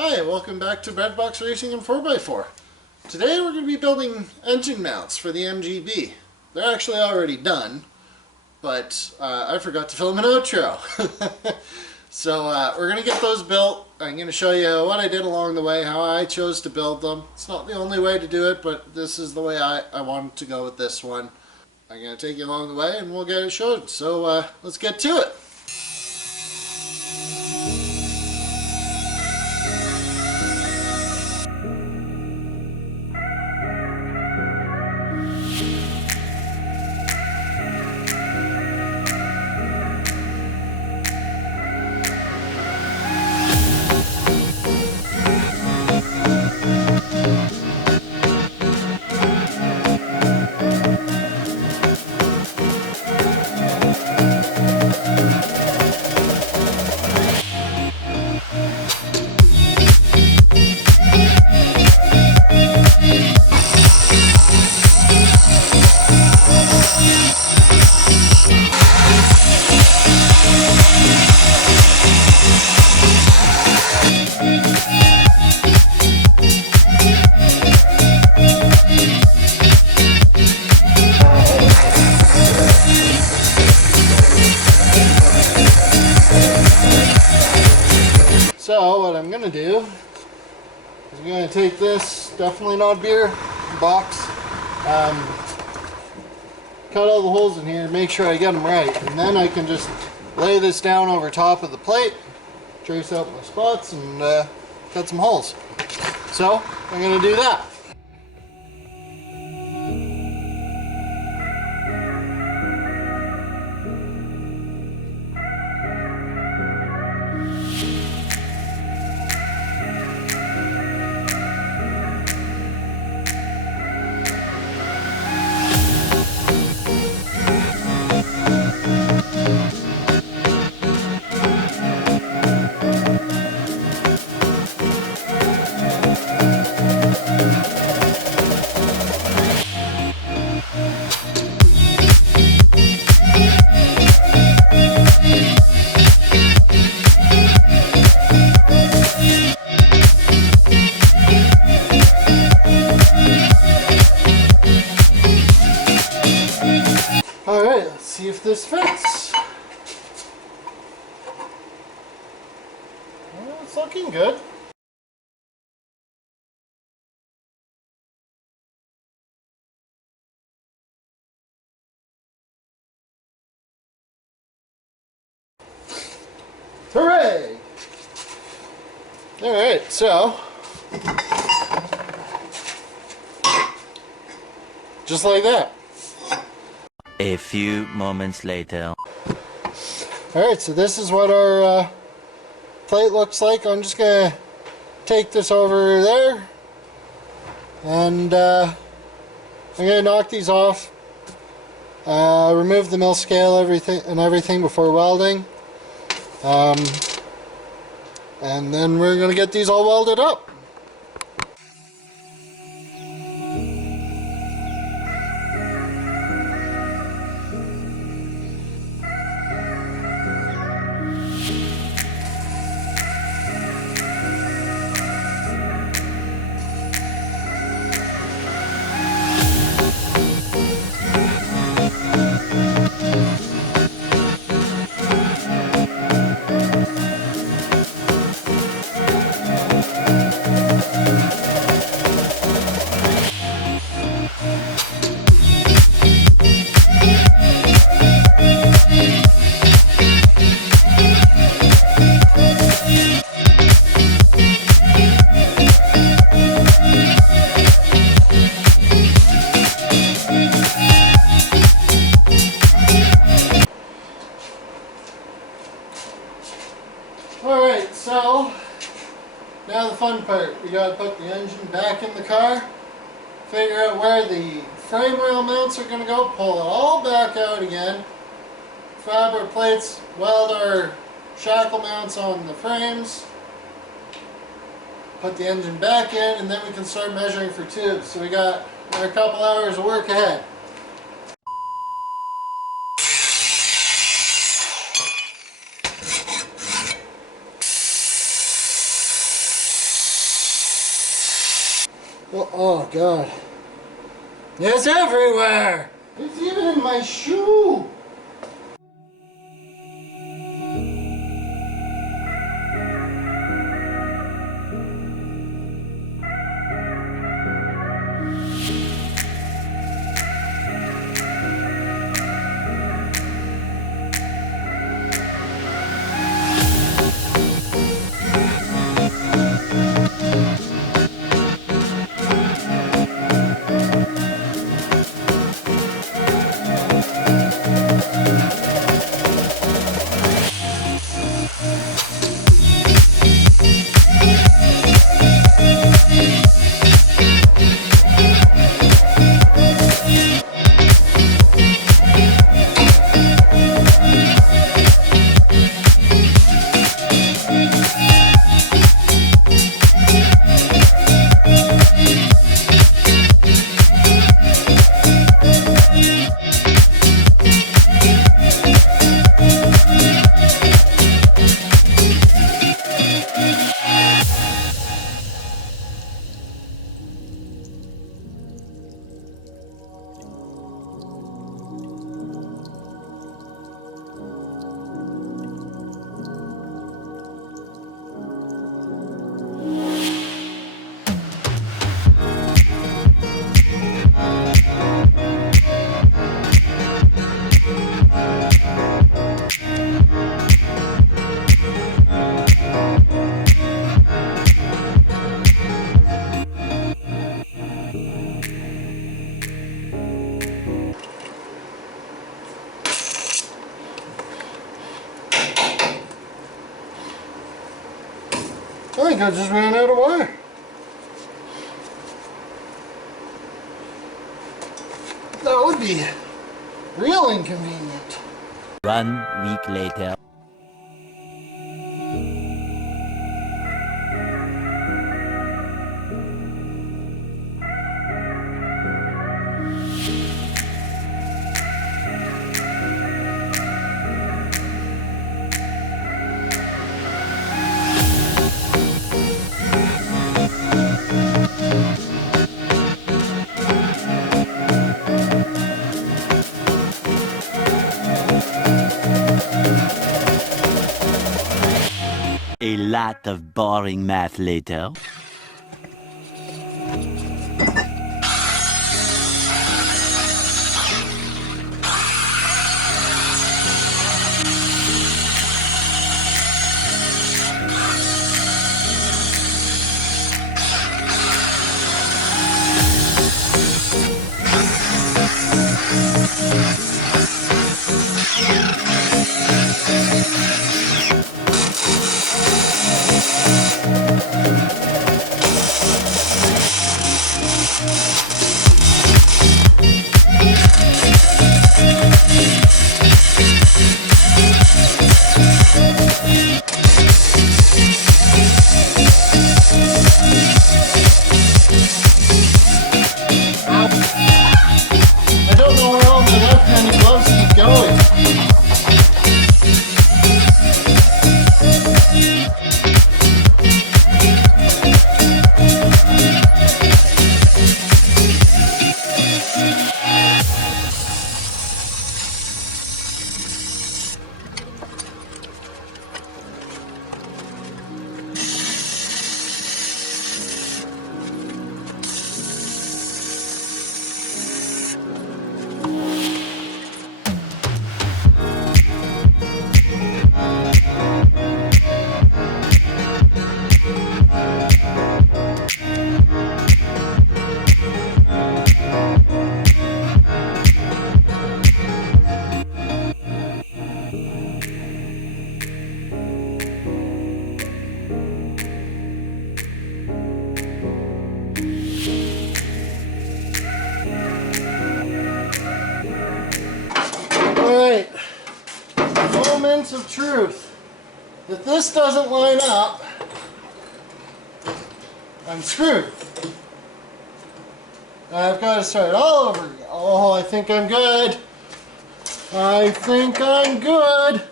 Hi, welcome back to Breadbox Racing and 4x4. Today we're going to be building engine mounts for the MGB. They're actually already done, but I forgot to film an outro. So we're going to get those built. I'm going to show you what I did along the way, how I chose to build them. It's not the only way to do it, but this is the way I wanted to go with this one. I'm going to take you along the way and we'll get it showed. So let's get to it. So what I'm going to do is I'm going to take this, definitely not beer, box, cut all the holes in here, make sure I get them right, and then I can just lay this down over top of the plate, trace out my spots, and cut some holes. So I'm going to do that. Alright, let's see if this fits. Well, it's looking good. Hooray! Alright, so just like that. A few moments later. Alright, so this is what our plate looks like. I'm just going to take this over there and I'm going to knock these off, remove the mill scale everything before welding, and then we're going to get these all welded up. Alright, so now the fun part. We gotta put the engine back in the car, figure out where the frame rail mounts are gonna go, pull it all back out again, fab our plates, weld our shackle mounts on the frames, put the engine back in, and then we can start measuring for tubes. So we got a couple hours of work ahead. Well, oh god. It's everywhere! It's even in my shoe! I think I just ran out of wire. That would be real inconvenient. 1 week later. A lot of boring math later. I don't know where all my left-handed gloves keep going. Alright, moments of truth. If this doesn't line up, I'm screwed. I've got to start all over again. Oh, I think I'm good. I think I'm good.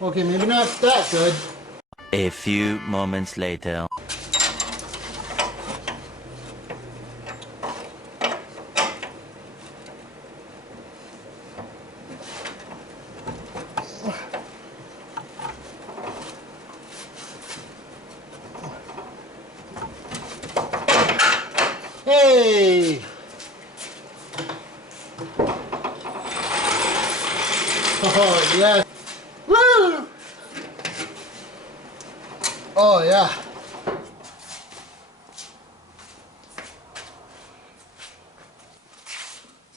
Okay, maybe not that good. A few moments later. Yeah. Woo! Oh yeah.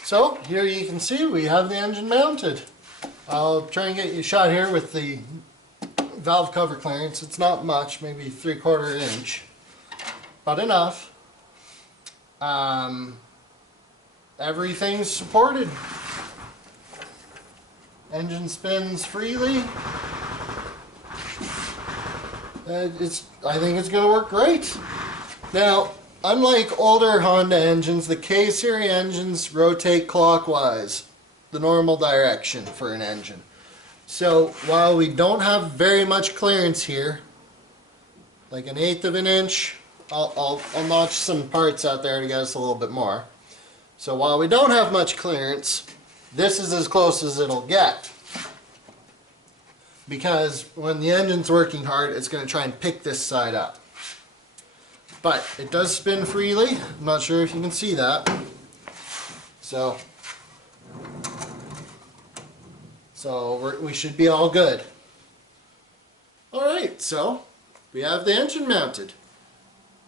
So here you can see we have the engine mounted. I'll try and get you a shot here with the valve cover clearance. It's not much, maybe 3/4 inch, but enough. Everything's supported. Engine spins freely. I think it's going to work great. Now, unlike older Honda engines, the K-series engines rotate clockwise, the normal direction for an engine. So while we don't have very much clearance here, like 1/8 of an inch, I'll notch some parts out there to get us a little bit more. So while we don't have much clearance, this is as close as it'll get. Because when the engine's working hard, it's going to try and pick this side up. But it does spin freely. I'm not sure if you can see that. So we should be all good. Alright, so we have the engine mounted.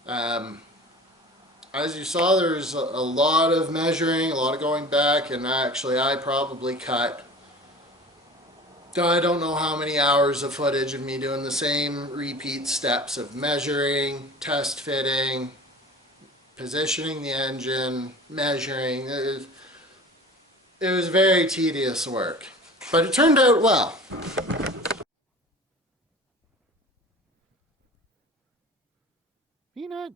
As you saw, there's a lot of measuring, a lot of going back, and actually I probably cut, I don't know how many hours of footage of me doing the same repeat steps of measuring, test fitting, positioning the engine, measuring. It was very tedious work, but it turned out well. Peanut.